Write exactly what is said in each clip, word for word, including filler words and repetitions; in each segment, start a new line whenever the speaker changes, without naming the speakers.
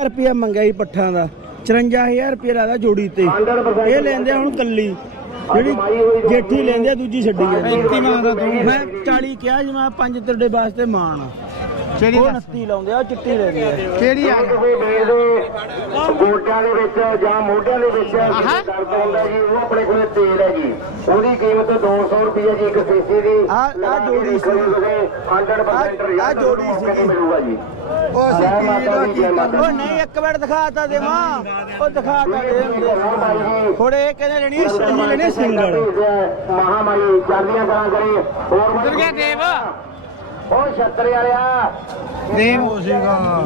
ਰੁਪਿਆ ਮੰਗਿਆ ਜੀ ਪੱਠਾਂ ਦਾ ਚੁਰੰਜਾ ਹਜ਼ਾਰ ਰੁਪਿਆ ਲਾਦਾ ਜੋੜੀ ਤੇ ਇਹ ਲੈਂਦੇ ਹੁਣ ਕੱਲੀ ਜਿਹੜੀ ਜੇਠੀ ਲੈਂਦੇ ਆ ਦੂਜੀ ਛੱਡੀ ਆ ਇੱਕੀ ਮੰਗਦਾ ਤੂੰ ਮੈਂ ਚਾਲੀ ਕਿਹਾ ਜੀ ਮੈਂ ਪੰਜ ਤੇਰੇ ਵਾਸਤੇ ਮਾਣ ਆ ਕਿਹੜੀ ਉਨੱਤੀ ਲਾਉਂਦੇ ਆ ਚਿੱਟੀ ਲੈਂਦੇ ਆ ਕਿਹੜੀ ਆ
ਗੋਡਿਆਂ ਦੇ ਵਿੱਚ ਜਾਂ ਮੋਢਿਆਂ ਦੇ ਵਿੱਚ ਦਰਦ ਹੁੰਦਾ ਜੀ ਉਹ ਆਪਣੇ ਕੋਲੇ ਤੇਲ ਹੈ ਜੀ ਉਹਦੀ ਕੀਮਤ ਦੋ ਸੌ ਰੁਪਏ ਜੀ ਇੱਕ ਸੀਸੀ ਦੀ
ਆ ਆ ਜੋੜੀ ਸੀ
ਸੌ ਪਰਸੈਂਟ
ਆ ਜੋੜੀ ਸੀ
ਮਿਲੂਗਾ ਜੀ
ਉਹ ਸੀ ਉਹ ਨਹੀਂ ਇੱਕ ਮਿੰਟ ਦਿਖਾਤਾ ਦੇ ਮਾਂ ਉਹ ਦਿਖਾਤਾ ਦੇ ਥੋੜੇ ਇਹ ਕਹਿੰਦੇ ਲੈਣੀ ਅਸੀਂ ਲੈਣੀ ਸਿੰਗਲ
ਮਹਾਮਾਰੀ ਚਾਲੀਆਂ ਕਰਾਂ ਕਰੇ ਹੋਰ
ਦੁਰਗਾ ਦੇਵ
ਉਹ ਛੱਤਰ ਵਾਲਿਆ
ਦੇਵ ਹੋ ਸੀਗਾ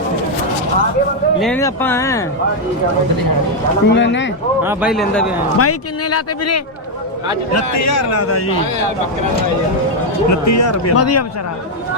ਲੈਣੇ ਆਪਾਂ ਹੈ ਤੂੰ ਲੈਣੇ ਹਾਂ ਬਾਈ ਲੈਂਦਾ ਵੀ ਬਾਈ ਕਿੰਨੇ ਲਾਤੇ ਵੀਰੇ
ਉਨੱਤੀ ਹਜ਼ਾਰ ਲਾਦਾ ਜੀ ਉਨੱਤੀ ਹਜ਼ਾਰ ਰੁਪਏ
ਵਧੀਆ ਵਿਚਾਰਾ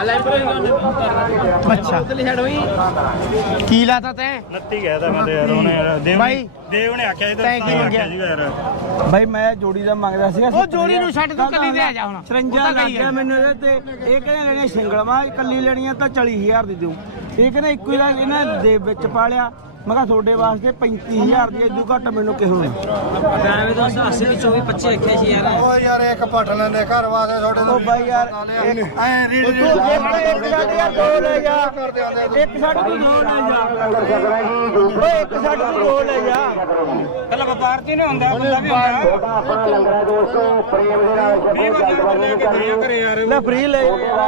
ਅੱਛਾ ਕੀ ਲਾਤਾ ਤੈਂ
ਉਨੱਤੀ ਕਹਿਦਾ ਮੈਂ ਤੇ ਯਾਰ ਉਹਨੇ ਦੇਵ
ਬਾਈ
ਦੇਵ ਨੇ ਆਖਿਆ ਇਹਦਾ
ਤੈਂ ਕੀ ਮੰਗਿਆ
ਜੀ ਯਾਰ
ਬਾਈ ਮੈਂ ਜੋੜੀ ਦਾ ਮੰਗਦਾ ਸੀਗਾ
ਉਹ ਜੋੜੀ ਨੂੰ ਛੱਡ ਤੂੰ ਕੱਲੀ ਦੇ ਆ ਜਾ ਹੁਣ
ਚੁਰੰਜਾ ਲੱਗ ਗਿਆ ਮੈਨੂੰ ਇਹਦੇ ਤੇ ਇਹ ਕਹਿੰਦੇ ਲੈਣੀ ਸਿੰਗਲ ਮੈਂ ਇਕੱਲੀ ਲੈਣੀ ਆ ਤਾਂ ਚਾਲੀ ਹਜ਼ਾਰ ਦੀ ਦਿਓ ਇਹ ਕਹਿੰਦਾ ਇੱਕੋ ਹੀ ਦਾ ਇਹਨਾਂ ਦੇ ਵਿੱਚ ਪਾ ਲਿਆ ਮੈਂ ਕਿਹਾ ਤੁਹਾਡੇ ਵਾਸਤੇ ਪੈਂਤੀ ਹਜ਼ਾਰ ਦੀ ਇਦੋਂ ਘੱਟ ਮੈਨੂੰ ਕਿਹੋ ਨਹੀਂ
ਐਵੇਂ ਤਾਂ ਅੱਸੀ ਵਿੱਚ ਚੌਵੀ ਪੱਚੀ ਰੱਖੇ ਸੀ ਯਾਰ
ਓ ਯਾਰ ਇੱਕ ਪੱਟ ਲੈਂਦੇ ਘਰ ਵਾਸਤੇ ਤੁਹਾਡੇ
ਉਹ ਬਾਈ ਯਾਰ ਇੱਕ
ਐ ਰੀਡ
ਤੂੰ ਇੱਕ ਸਾਡੇ ਯਾਰ ਦੋ ਲੈ ਜਾ ਇੱਕ ਸਾਡੇ ਤੂੰ ਦੋ ਲੈ ਜਾ ਓਏ ਇੱਕ ਸਾਡੇ ਤੂੰ ਦੋ ਲੈ ਜਾ
ਪਹਿਲਾਂ ਵਪਾਰ ਚ ਹੀ ਨਹੀਂ ਹੁੰਦਾ ਬੰਦਾ ਵੀ ਹੁੰਦਾ
ਛੋਟਾ ਲੰਗਰ ਹੈ ਦੋਸਤੋ ਪ੍ਰੇਮ ਦੇ ਨਾਲ
ਵੀਹ ਬੰਦੇ ਲੈ ਕੇ ਗਏ ਕਰੇ ਯਾਰ
ਲੈ ਫ੍ਰੀ ਲੈ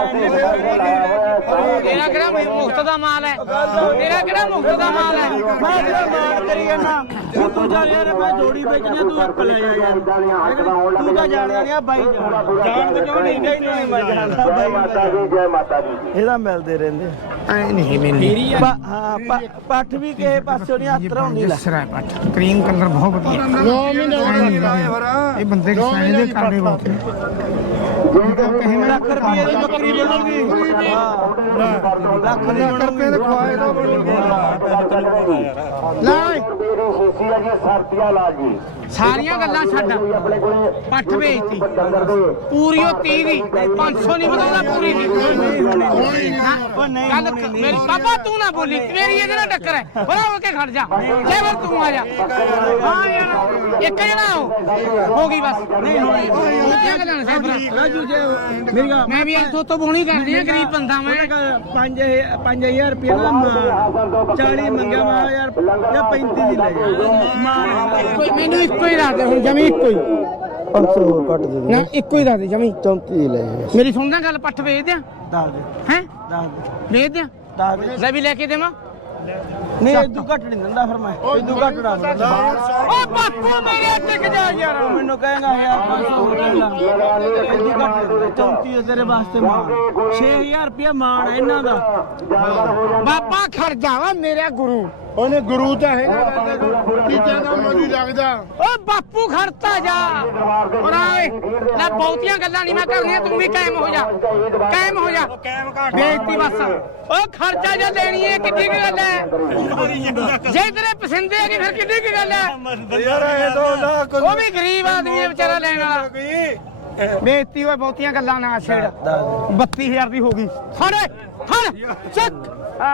ਤੇਰਾ ਕਿਹੜਾ ਮੁਫਤ ਦਾ ਮਾਲ ਹੈ ਤੇਰਾ ਕਿਹੜਾ ਮੁਫਤ ਦਾ ਮਾਲ ਹੈ
ਮੈਂ ਜਿਹੜਾ ਮਾਰ ਕਰੀ ਜਾਂਦਾ ਤੂੰ ਜਾ ਯਾਰ ਮੈਂ ਜੋੜੀ ਵੇਚਣੀ ਤੂੰ ਇੱਕ ਲੈ ਜਾ ਯਾਰ ਤੂੰ ਤਾਂ ਜਾਣਦਾ ਨਹੀਂ ਆ ਬਾਈ
ਜਾਣ ਤੇ ਕਿਉਂ ਨਹੀਂ
ਨਹੀਂ ਮੈਂ ਜਾਣਦਾ ਬਾਈ
ਮਾਤਾ ਦੀ ਜੈ ਮਾਤਾ ਦੀ
ਇਹਦਾ ਮਿਲਦੇ ਰਹਿੰਦੇ
ਐ ਨਹੀਂ ਮੈਨੂੰ
ਪਾ- ਹਾਂ ਪਾ- ਪੱਠ ਵੀ ਕਿਸੇ ਪਾਸੋਂ ਨਹੀਂ ਹੱਥ ਰਹਾਉਂਦੀ ਲੈ
ਸਰਾ ਪੱਟ ਕਰੀਮ ਕਲਰ ਬਹੁਤ ਵਧੀਆ ਇਹ ਬੰਦੇ ਕਿਸਾਨੇ ਦੇ ਕਾਂਡੇ ਬਹੁਤ
ਲੱਖ ਰੁਪਏ ਦੀ ਬੱਕਰੀ ਬਣੂਗੀ ਹਾਂ ਲੱਖ ਦੀ
ਰੁਪਏ ਦੇ ਖਵਾਏ ਦਾ ਬਣੂਗਾ
ਲੈ
ਸੀਸੀ ਹੈ ਜੀ ਸਰਤੀਆ ਲਾ ਜੀ
ਸਾਰੀਆਂ ਗੱਲਾਂ ਛੱਡ
ਆਪਣੇ ਕੋਲੇ
ਪੱਠ ਵੇਚਤੀ
ਡੰਗਰ ਦੇ
ਪੂਰੀ ਉਹ ਤੀਹ ਦੀ ਪੰਜ ਸੌ ਨਹੀਂ ਬਤਾਉਂਦਾ ਪੂਰੀ ਦੀ
ਉਹ ਨਹੀਂ
ਗੱਲ ਮੇਰੀ ਬਾਬਾ ਤੂੰ ਨਾ ਬੋਲੀ ਮੇਰੀ ਇਹਦੇ ਨਾਲ ਟੱਕਰ ਹੈ ਬੜਾ ਹੋ ਕੇ ਖੜ ਜਾ ਲੈ ਫਿਰ ਤੂੰ ਆ ਜਾ ਹਾਂ ਯਾਰ ਇੱਕ ਜਣਾ ਹੋ ਹੋ ਗਈ ਬਸ ਨਹੀਂ ਹੋਣੀ ਉਹ ਕੀ ਗੱਲਾਂ ਸੈਬਰਾ
ਰਾਜੂ ਜੇ ਮੇਰੀ ਗੱਲ
ਮੈਂ ਵੀ ਇੱਥੋਂ ਤੋਂ ਬੋਣੀ ਕਰਦੀ ਆ ਗਰੀਬ ਬੰਦਾ ਮੈਂ
ਪੰਜ ਪੰਜ ਹਜ਼ਾਰ ਰੁਪਏ ਦਾ ਚਾਲੀ ਮੰਗਿਆ ਮੈਂ ਯਾਰ ਜਾਂ ਪੈਂਤੀ ਦੀ ਲੈ ਜਾ ਮਾਰ
ਕੋਈ ਮੈਨੂੰ ਇੱਕੋ ਹੀ ਦੱਸ ਦੇ ਹੁਣ ਜਮੀ ਇੱਕੋ ਹੀ
ਪੰਜ ਸੌ ਹੋਰ ਘੱਟ ਦੇ
ਨਾ ਇੱਕੋ ਹੀ ਦੱਸ ਦੇ ਜਮੀ
ਚੌਂਤੀ ਦੀ ਲੈ ਜਾ
ਮੇਰੀ ਸੁਣਦਾ ਗੱਲ ਪੱਠ ਵੇਚ ਦਿਆਂ
ਦੱਸ ਦੇ
ਹੈ
ਦੱਸ ਦੇ
ਵੇਚ ਦਿਆਂ
ਦੱਸ ਦੇ
ਲੈ ਵੀ ਲੈ ਕੇ ਦੇਵਾਂ
ਨਹੀਂ ਇਦੋਂ ਘੱਟ ਨਹੀਂ ਦਿੰਦਾ ਫਿਰ ਮੈਂ ਇਦੋਂ ਘੱਟ ਨਾ ਦਿੰਦਾ
ਓ ਬਾਪੂ ਮੇਰੇ ਟਿਕ ਜਾ ਯਾਰ
ਮੈਨੂੰ ਕਹੇਗਾ ਯਾਰ ਪੰਜ ਸੌ ਹੋਰ ਲੈ ਲਾ ਇਦੋਂ ਘੱਟ ਦੇ ਚੌਂਤੀ ਦੇ ਤੇਰੇ ਵਾਸਤੇ ਮਾਣ ਛੇ ਹਜ਼ਾਰ ਰੁਪਏ ਮਾਣ ਹੈ ਇਹਨਾਂ ਦਾ
ਬਾਬਾ ਖੜ ਜਾਵਾ ਮੇਰਾ ਗੁਰੂ
ਉਹਨੇ ਗੁਰੂ ਤਾਂ ਹੈਗਾ ਚੀਜ਼ਾਂ ਦਾ ਮੈਨੂੰ ਲੱਗਦਾ
ਓ ਬਾਪੂ ਖੜਤਾ ਜਾ ਔਰ ਆਏ ਲੈ ਬਹੁਤੀਆਂ ਗੱਲਾਂ ਨਹੀਂ ਮੈਂ ਕਰਨੀਆਂ ਤੂੰ ਵੀ ਕਾਇਮ ਹੋ ਜਾ ਕਾਇਮ ਹੋ ਜਾ
ਕੈਮ ਘਾਟ
ਬੇਇੱਜ਼ਤੀ ਬਸ ਓ ਖਰਚਾ ਜੇ ਦੇਣੀ ਹੈ ਕਿੱਡੀ ਕੀ ਗੱਲ ਹੈ ਜੇ ਤੇਰੇ ਪਸੰਦ ਹੈ ਕਿ ਫਿਰ ਕਿੱਡੀ ਕੀ ਗੱਲ ਹੈ
ਯਾਰ ਇਹ ਤਾਂ ਨਾ ਕੁਝ
ਉਹ ਵੀ ਗਰੀਬ ਆਦਮੀ ਹੈ ਵਿਚਾਰਾ ਲੈਣ ਵਾਲਾ ਬੇਇੱਜ਼ਤੀ ਹੋਏ ਬਹੁਤੀਆਂ ਗੱਲਾਂ ਨਾ ਛੇੜ ਬੱਤੀ ਹਜ਼ਾਰ ਦੀ ਹੋ ਗਈ ਫੜ ਫੜ ਚੱਕ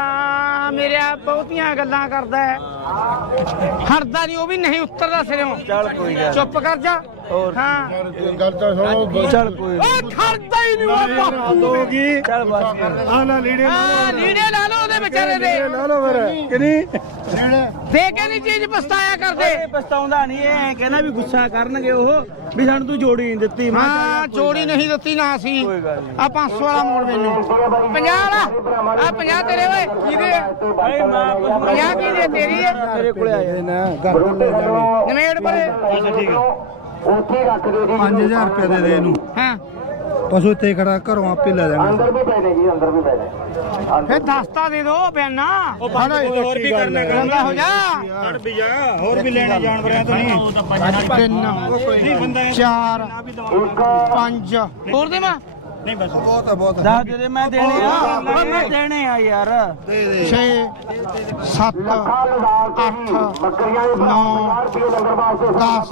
ਆ ਮੇਰੇ ਬਹੁਤੀਆਂ ਗੱਲਾਂ ਕਰਦਾ ਹੈ ਹਰਦਾ ਨਹੀਂ ਉਹ ਵੀ ਨਹੀਂ ਉੱਤਰਦਾ ਸਿਰੋਂ
ਚੱਲ ਕੋਈ ਗੱਲ
ਚੁੱਪ ਕਰ ਜਾ
ਹੋਰ
ਹਾਂ
ਗੱਲ ਤਾਂ ਸੁਣੋ
ਚੱਲ ਕੋਈ
ਓ ਖੜਦਾ ਹੀ ਨਹੀਂ ਉਹ ਬਾਪੂ
ਹੋਗੀ
ਚੱਲ ਬਸ
ਆ ਲੈ ਲੀੜੇ
ਆ ਲੀੜੇ ਲਾ ਲਓ ਉਹਦੇ ਵਿਚਾਰੇ ਦੇ
ਲਾ ਲਓ ਫਿਰ ਕਿਨੀ ਲੀੜੇ
ਦੇ ਕੇ ਨਹੀਂ ਚੀਜ਼ ਪਛਤਾਇਆ ਕਰਦੇ
ਇਹ ਪਛਤਾਉਂਦਾ ਨਹੀਂ ਇਹ ਕਹਿੰਦਾ ਵੀ ਗੁੱਸਾ ਕਰਨਗੇ ਉਹ ਵੀ ਸਾਨੂੰ ਤੂੰ ਜੋੜੀ ਨਹੀਂ ਦਿੱਤੀ ਮੈਂ ਕਿਹਾ
ਹਾਂ
ਯਾਰ ਕੋਈ
ਜੋੜੀ ਨਹੀਂ ਦਿੱਤੀ ਨਾ ਸੀ
ਕੋਈ ਗੱਲ ਨਹੀਂ।
ਆ ਪੰਜ ਸੌ ਵਾਲਾ ਮੋੜ ਮੈਨੂੰ ਪੰਜਾਹ ਵਾਲਾ ਆ ਪੰਜਾਹ ਤੇਰੇ ਓਏ ਕਿਹਦੇ ਆ
ਭਾਈ ਮਾਂ ਕੁਛ
ਪੰਜਾਹ ਕਿਹਦੇ ਤੇਰੀ ਹੈ
ਮੇਰੇ ਕੋਲੇ ਆਇਆ
ਨਾ ਗਰਦਨ ਲੈ ਜਾਵੇ
ਨਵੇੜ ਪਰੇ
ਠੀਕ ਹੈ
ਉੱਥੇ ਰੱਖ ਦਿਓ ਜੀ
ਪੰਜ ਹਜ਼ਾਰ ਰੁਪਏ ਦੇ ਦੇ ਇਹਨੂੰ
ਹਾਂ
ਪਸ਼ੂ ਇੱਥੇ ਖੜਾ ਘਰੋਂ ਆਪੇ ਲੈ ਜਾਣਾ
ਅੰਦਰ ਵੀ ਪੈ ਨੇ ਜੀ ਅੰਦਰ ਵੀ ਪੈ ਨੇ
ਫਿਰ ਦਸਤਾ ਦੇ ਦੋ ਬਿਆਨਾ
ਉਹ ਬਾਅਦ ਹੋਰ ਵੀ ਕਰਨਾ
ਗੰਦਾ ਹੋ ਜਾ
ਛੱਡ ਵੀ ਜਾ ਹੋਰ ਵੀ ਲੈਣੇ ਜਾਨਵਰਾਂ ਤੋਂ ਨਹੀਂ
ਤਿੰਨ
ਨਹੀਂ ਬੰਦਾ
ਚਾਰ ਪੰਜ ਹੋਰ ਦੇ ਮਾਂ
ਨਹੀਂ ਬਸ
ਬਹੁਤ ਆ ਬਹੁਤ
ਦੱਸ ਦੇ ਦੇ ਮੈਂ ਦੇਣੇ ਆ ਓਏ ਮੈਂ ਦੇਣੇ ਆ ਯਾਰ
ਦੇ ਦੇ
ਛੇ ਸੱਤ ਅੱਠ ਨੌ ਦਸ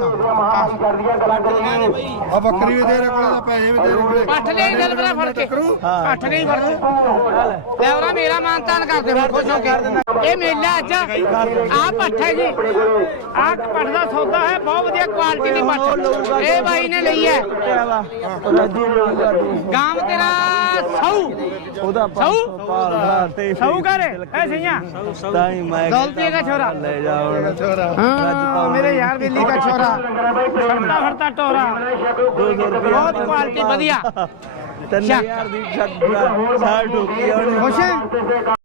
ਆ ਬੱਕਰੀ ਵੀ ਤੇਰੇ ਕੋਲ ਤਾਂ ਪੈਸੇ ਵੀ ਤੇਰੇ ਕੋਲੇ
ਪੱਠ ਲੈ ਗੱਲ ਬਰਾ ਫੜ ਕੇ ਪੱਠ ਨਹੀਂ ਫੜ ਲੈ ਉਹਰਾ ਮੇਰਾ ਮਾਨਤਾਨ ਕਰ ਦੇ ਹੁਣ ਖੁਸ਼ ਹੋ ਕੇ ਇਹ ਮੇਲਾ ਅੱਜ ਆ ਪੱਠ ਹੈ ਜੀ ਆ ਪੱਠ ਦਾ ਸੌਦਾ ਹੈ ਬਹੁਤ ਵਧੀਆ ਕੁਆਲਿਟੀ ਦੀ ਪੱਠ ਇਹ ਬਾਈ ਨੇ ਲਈ ਹੈ ਗਾਮ ਤੇਰਾ ਸੌ
ਉਹਦਾ
ਸੌ
ਤੇ
ਸੌ ਕਰੇ ਐ ਸਈਆਂ
ਤਾਂ ਹੀ ਮੈਂ
ਗਲਤੀ ਦਾ ਛੋਰਾ
ਲੈ ਜਾ ਹੁਣ
ਛੋਰਾ
हाँ, मेरे यार बिल्ली का छोरा फरता फरता टोरा बहुत क्वालिटी बढ़िया
ਤਿੰਨ ਹਜ਼ਾਰ ਦੀ ਛੱਡ ਸਾਲ ਠੋਕੀ ਉਹਨੇ
खुश है